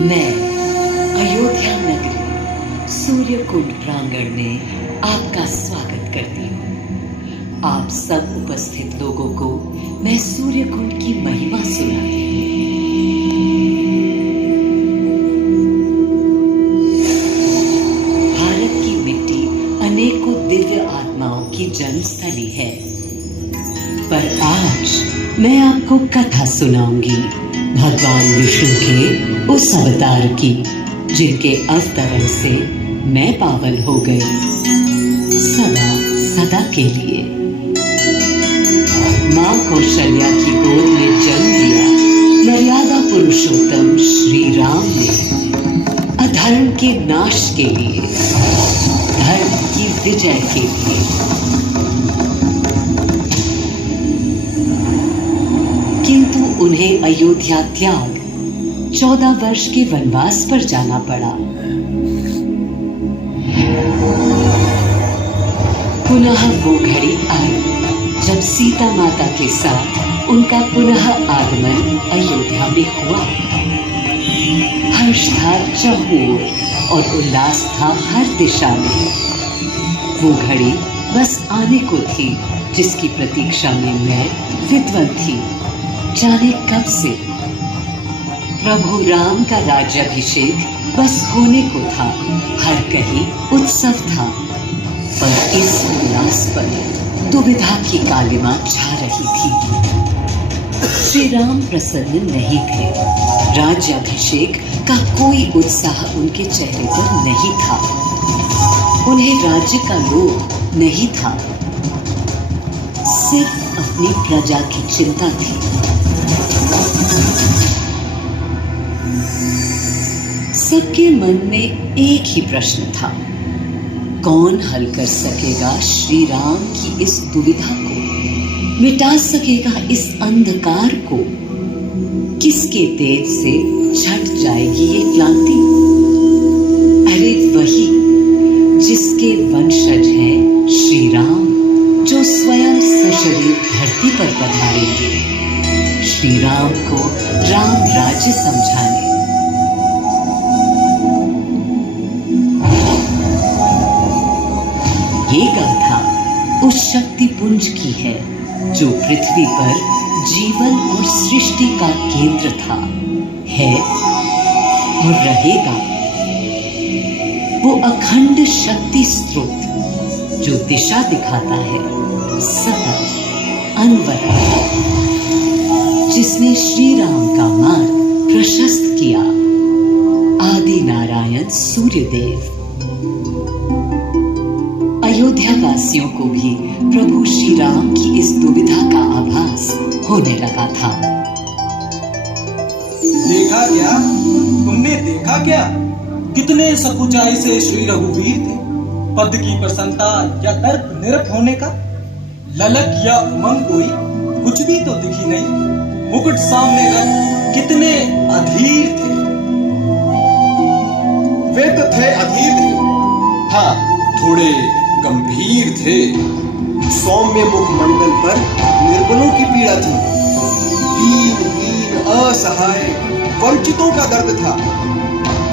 मैं अयोध्या नगरी सूर्यकुंड प्रांगण में आपका स्वागत करती हूँ। आप सब उपस्थित लोगों को मैं सूर्यकुंड की महिमा सुनाती हूँ। भारत की मिट्टी अनेकों दिव्य आत्माओं की जन्मस्थली है, पर आज मैं आपको कथा सुनाऊंगी भगवान विष्णु के उस अवतार की, जिनके अवतरण से मैं पावन हो गई सदा सदा के लिए। मां कौशल्या की गोद में जन्म लिया मर्यादा पुरुषोत्तम श्री राम ने अधर्म के नाश के लिए, धर्म की विजय के लिए। किंतु उन्हें अयोध्या त्याग 14 वर्ष के वनवास पर जाना पड़ा। पुनः वो घड़ी आई जब सीता माता के साथ उनका पुनः आगमन अयोध्या में हुआ। हर्ष था चहुओर और उल्लास था हर दिशा में। वो घड़ी बस आने को थी जिसकी प्रतीक्षा में मैं विद्वल थी, जाने कब से। प्रभु राम का राज्याभिषेक बस होने को था, हर कहीं उत्सव था, पर इस उल्लास पर दुविधा की कालिमा छा रही थी। श्री राम प्रसन्न नहीं थे। राज्याभिषेक का कोई उत्साह उनके चेहरे पर नहीं था। उन्हें राज्य का लोभ नहीं था, सिर्फ अपनी प्रजा की चिंता थी। सबके मन में एक ही प्रश्न था, कौन हल कर सकेगा श्री राम की इस दुविधा को, मिटा सकेगा इस अंधकार को। किसके तेज से छट जाएगी ये क्रांति? अरे वही जिसके वंशज हैं श्री राम, जो स्वयं सशरीर धरती पर पधारेंगे श्री राम को राम राज्य समझाने। ये गाथा उस शक्ति पुंज की है जो पृथ्वी पर जीवन और सृष्टि का केंद्र था, है और रहेगा। वो अखंड शक्ति स्रोत जो दिशा दिखाता है सतत अनवरत, जिसने श्री राम का मार्ग प्रशस्त किया, आदि नारायण सूर्यदेव। अयोध्या वासियों को भी प्रभु श्री राम की इस दुविधा का आभास होने लगा था। देखा क्या? तुमने देखा क्या? कितने सकुचाई से श्री रघुवीर थे। पद की प्रसन्नता या दर्प निरप होने का ललक या उमंग कोई कुछ भी तो दिखी नहीं। मुकुट सामने रख कितने अधीर थे। वे तो थे अधीर थे, हाँ थोड़े गंभीर थे। सौम्य मुखमंडल पर निर्बलों की पीड़ा थी, दीनहीन असहाय वंचितों का दर्द था।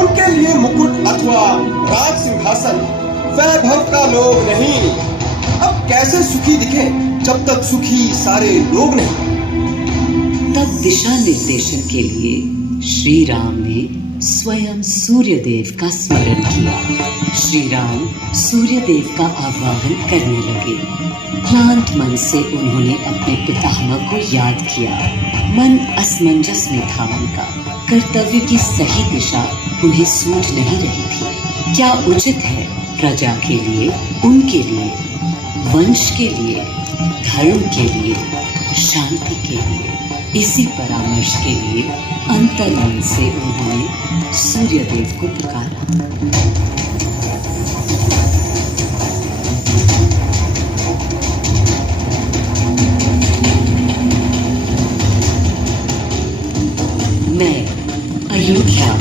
उनके लिए मुकुट अथवा राज सिंहासन वैभव का लोभ नहीं। अब कैसे सुखी दिखे जब तक सुखी सारे लोग नहीं। तब दिशा निर्देशन के लिए श्री राम ने स्वयं सूर्यदेव का स्मरण किया। श्री राम सूर्यदेव का आह्वान करने लगे। क्लांत मन से उन्होंने अपने पितामह को याद किया। मन असमंजस में था उनका। कर्तव्य की सही दिशा उन्हें सूझ नहीं रही थी। क्या उचित है प्रजा के लिए, उनके लिए, वंश के लिए, धर्म के लिए, शांति के लिए? इसी परामर्श के लिए अंतर्मन से उन्होंने सूर्यदेव को पुकारा। मैं अयोध्या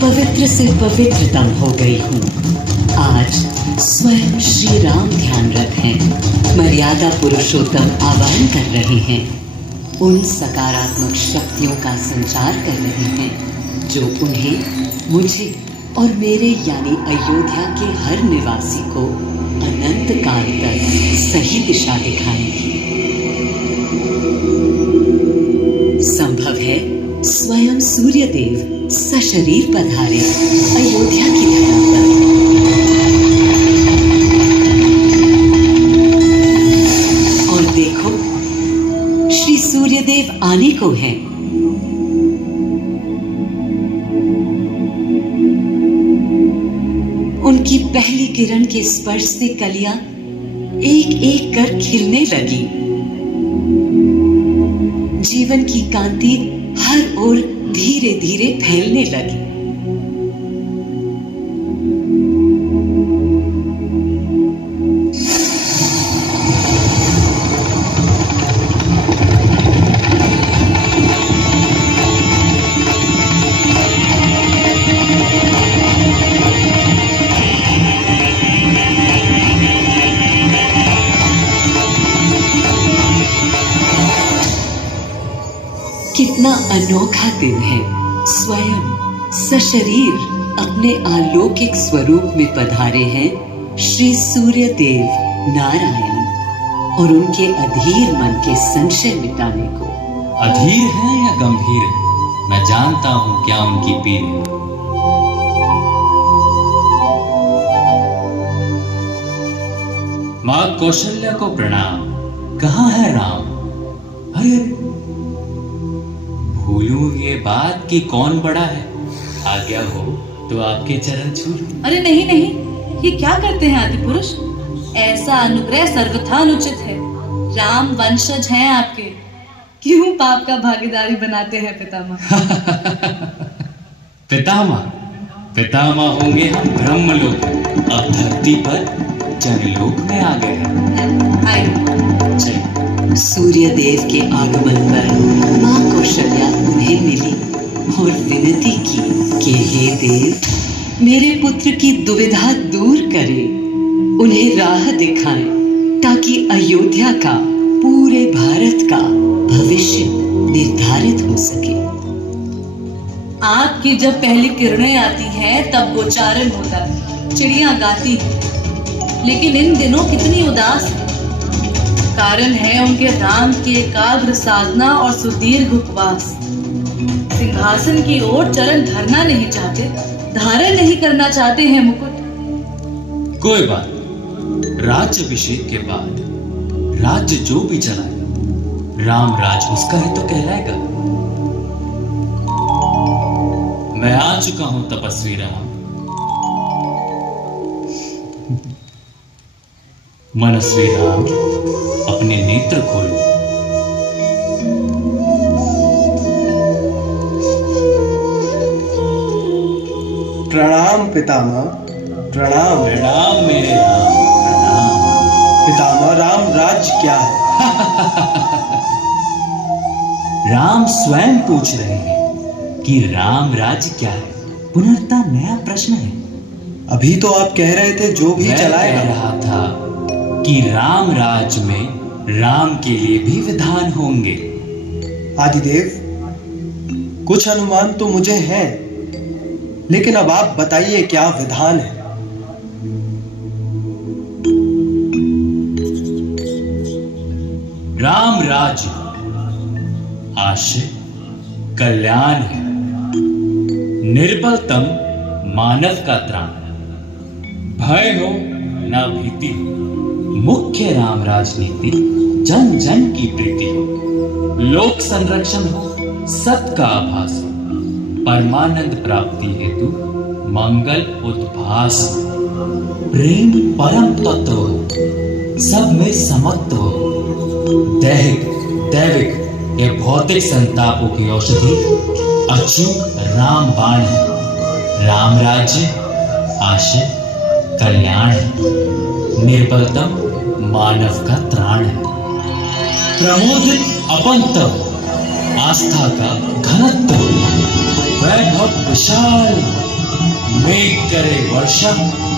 पवित्र से पवित्रतम हो गई हूँ। आज स्वयं श्री राम ध्यानरत हैं, मर्यादा पुरुषोत्तम आह्वान कर रहे हैं, उन सकारात्मक शक्तियों का संचार कर रहे हैं जो उन्हें, मुझे और मेरे यानी अयोध्या के हर निवासी को अनंत काल तक सही दिशा दिखाएगी। संभव है स्वयं सूर्यदेव सशरीर पधारे अयोध्या की धरा पर। और देखो, श्री सूर्यदेव आने को हैं। उनकी पहली किरण के स्पर्श से कलियां एक एक कर खिलने लगी। जीवन की कांति हर ओर धीरे धीरे फैलने लगी। कितना अनोखा दिन है। स्वयं सशरीर अपने अलौकिक स्वरूप में पधारे हैं श्री सूर्यदेव नारायण, और उनके अधीर मन के संशय मिटाने को। अधीर है या गंभीर है, मैं जानता हूं क्या उनकी पीर है। माँ कौशल्या को प्रणाम। कहाँ है राम? अरे भूलूं ये बात कि कौन बड़ा है। आज्ञा हो तो आपके चरण छू लूं। अरे नहीं नहीं, ये क्या करते हैं आदि पुरुष? ऐसा अनुग्रह सर्वथा अनुचित है। राम वंशज हैं आपके, क्यों पाप का भागीदारी बनाते हैं पितामह? पितामह होंगे हम ब्रह्मलोक, अब धरती पर जनलोक में आ गए हैं। आइए। सूर्यदेव के आगमन पर माँ कौशल्या उन्हें मिली और विनती की कि हे देव, मेरे पुत्र की दुविधा दूर करें, उन्हें राह दिखाएं, ताकि अयोध्या का, पूरे भारत का भविष्य निर्धारित हो सके। आपकी जब पहली किरणें आती हैं तब गोचारण होता है, चिड़ियां गाती हैं, लेकिन इन दिनों कितनी उदास है। कारण है उनके राम की एकाग्र साधना और सुदीर्घ उपवास। सिंहासन की ओर चरण धरना नहीं चाहते, धारण नहीं करना चाहते हैं मुकुट। कोई बात नहीं, राज्याभिषेक के बाद राज्य जो भी चलाएगा, राम राज उसका ही तो कहलाएगा। मैं आ चुका हूं तपस्वी राम। मनस्वी राम, अपने नेत्र खोलो। प्रणाम पितामह, प्रणाम। प्रणाम मेरे राम, प्रणाम। पितामह, राम राज्य क्या है? राम स्वयं पूछ रहे हैं कि राम राज्य क्या है। पुनर्ता नया प्रश्न है। अभी तो आप कह रहे थे जो भी चलाएगा। कह रहा था कि राम राज्य में राम के लिए भी विधान होंगे। आदिदेव, कुछ अनुमान तो मुझे हैं, लेकिन अब आप बताइए क्या विधान है। राम राज्य आशय कल्याण है, निर्बलतम मानव का त्राण, भय हो न भीति हो, मुख्य राम राजनीति जन जन की प्रीति हो, लोक संरक्षण हो, सत का आभास हो, परमानंद प्राप्ति हेतु मंगल उद्भास हो, प्रेम परम तत्व हो, सब में समत्व हो, दैहिक दैविक ये भौतिक संतापों की औषधि अचूक राम बाण है। राम राज्य आशय कल्याण है, निर्बलतम मानव का त्राण है, प्रमोदित अपंतव आस्था का घनत्व, वैभव विशाल, मेघ करे वर्षा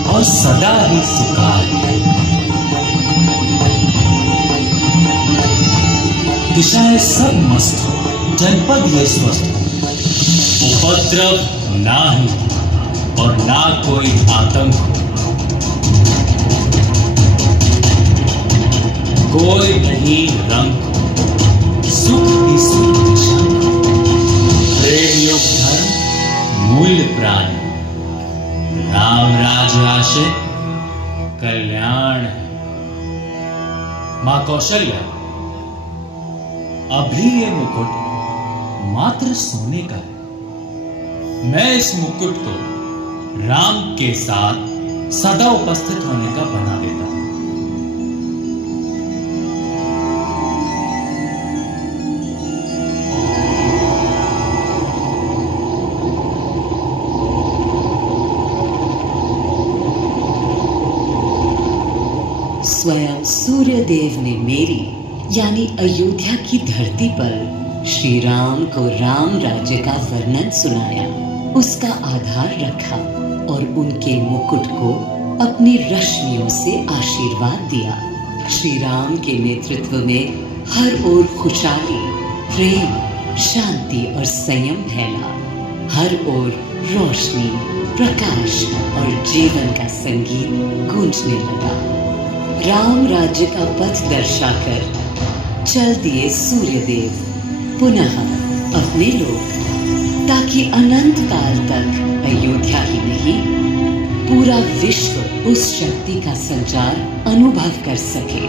और सदा ही सुकाल, दिशाएं सब मस्त हो, जनपद ये स्वस्थ हो, उपद्रव ना ही और ना कोई आतंक हो। कोई नहीं रंग सुख ही सुख दिशा, प्रेम योग धर्म मूल्य प्राण, राम राज आशय कल्याण है। मां कौशल्या, अभी ये मुकुट मात्र सोने का है। मैं इस मुकुट को राम के साथ सदा उपस्थित होने का बना देता हूं। स्वयं सूर्यदेव ने मेरी यानी अयोध्या की धरती पर श्री राम को राम राज्य का वर्णन सुनाया, उसका आधार रखा और उनके मुकुट को अपनी रश्मियों से आशीर्वाद दिया। श्री राम के नेतृत्व में हर ओर खुशहाली, प्रेम, शांति और संयम फैला। हर ओर रोशनी, प्रकाश और जीवन का संगीत गूंजने लगा। राम राज्य का पथ दर्शाकर चल दिए सूर्यदेव पुनः अपने लोक, ताकि अनंत काल तक अयोध्या ही नहीं पूरा विश्व उस शक्ति का संचार अनुभव कर सके।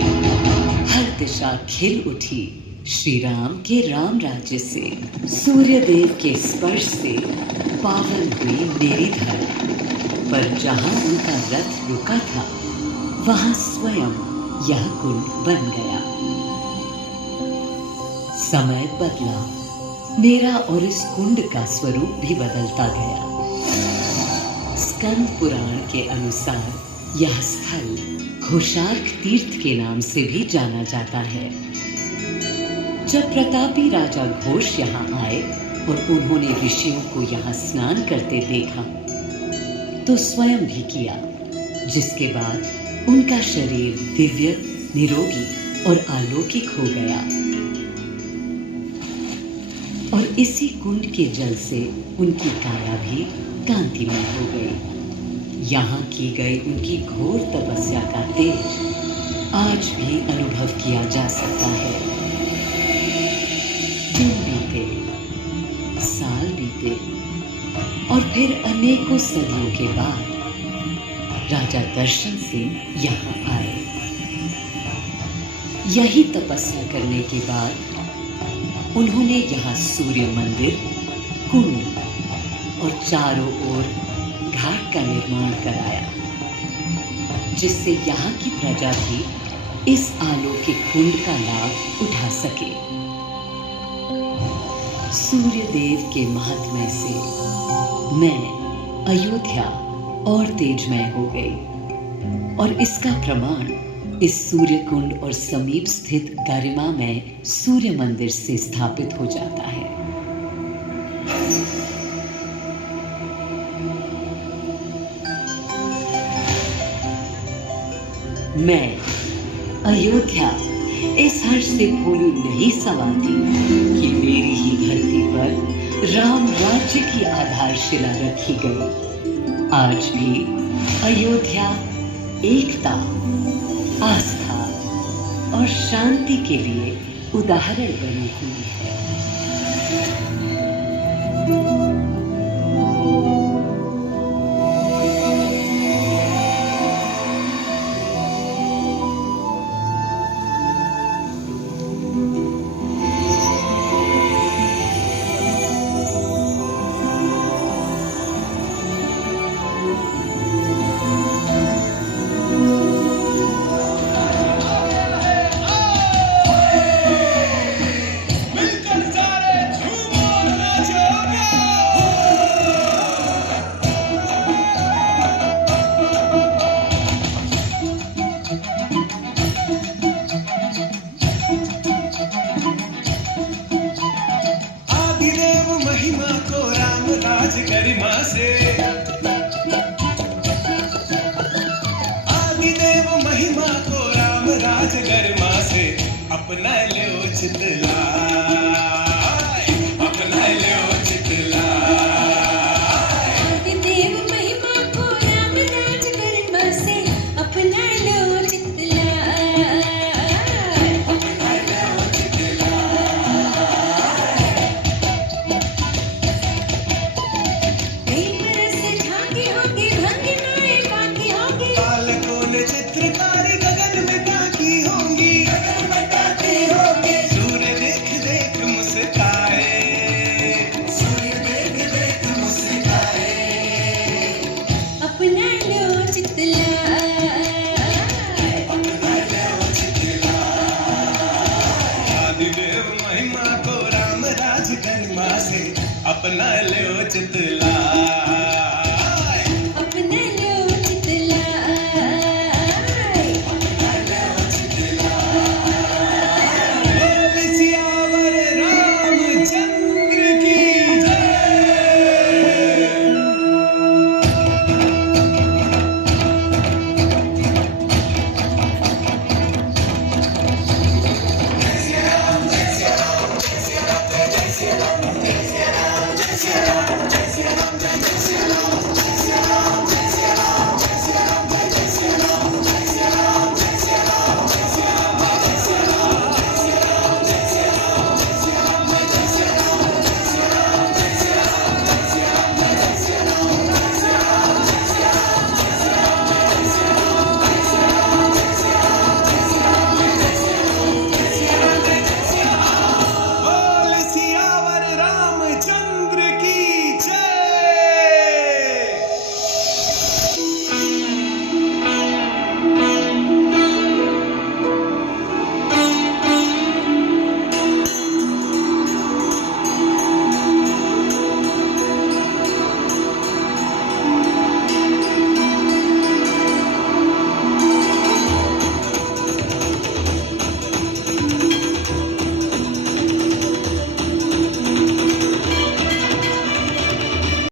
हर दिशा खिल उठी श्री राम के राम राज्य से। सूर्यदेव के स्पर्श से पावन हुई मेरी धरती, पर जहां उनका रथ रुका था वहां स्वयं यह कुंड बन गया। समय बदला, मेरा और इस कुंड का स्वरूप भी बदलता गया। स्कंद पुराण के अनुसार यह स्थल घोषार्क तीर्थ के नाम से भी जाना जाता है। जब प्रतापी राजा घोष यहाँ आए और उन्होंने ऋषियों को यहाँ स्नान करते देखा तो स्वयं भी किया, जिसके बाद उनका शरीर दिव्य, निरोगी और अलौकिक हो गया। और इसी कुंड के जल से उनकी काया भी कांतिमय हो गई। यहाँ की गई उनकी घोर तपस्या का तेज आज भी अनुभव किया जा सकता है। दिन बीते, साल बीते और फिर अनेकों सदियों के बाद राजा दर्शन से यहाँ आए। यही तपस्या करने के बाद उन्होंने यहाँ सूर्य मंदिर, कुंड और चारों ओर घाट का निर्माण कराया, जिससे यहाँ की प्रजा भी इस अलौकिक कुंड का लाभ उठा सके। सूर्यदेव के महात्म्य से मैं अयोध्या और तेजमय हो गई, और इसका प्रमाण इस सूर्य कुंड और समीप स्थित गरिमामय सूर्य मंदिर से स्थापित हो जाता है। मैं अयोध्या इस हर्ष से फूली नहीं समाती कि मेरी ही धरती पर राम राज्य की आधारशिला रखी गई। आज भी अयोध्या एकता, आस्था और शांति के लिए उदाहरण बनी हुई है। अपना लो चितला, अपना लो चितला। से अपना लो चितला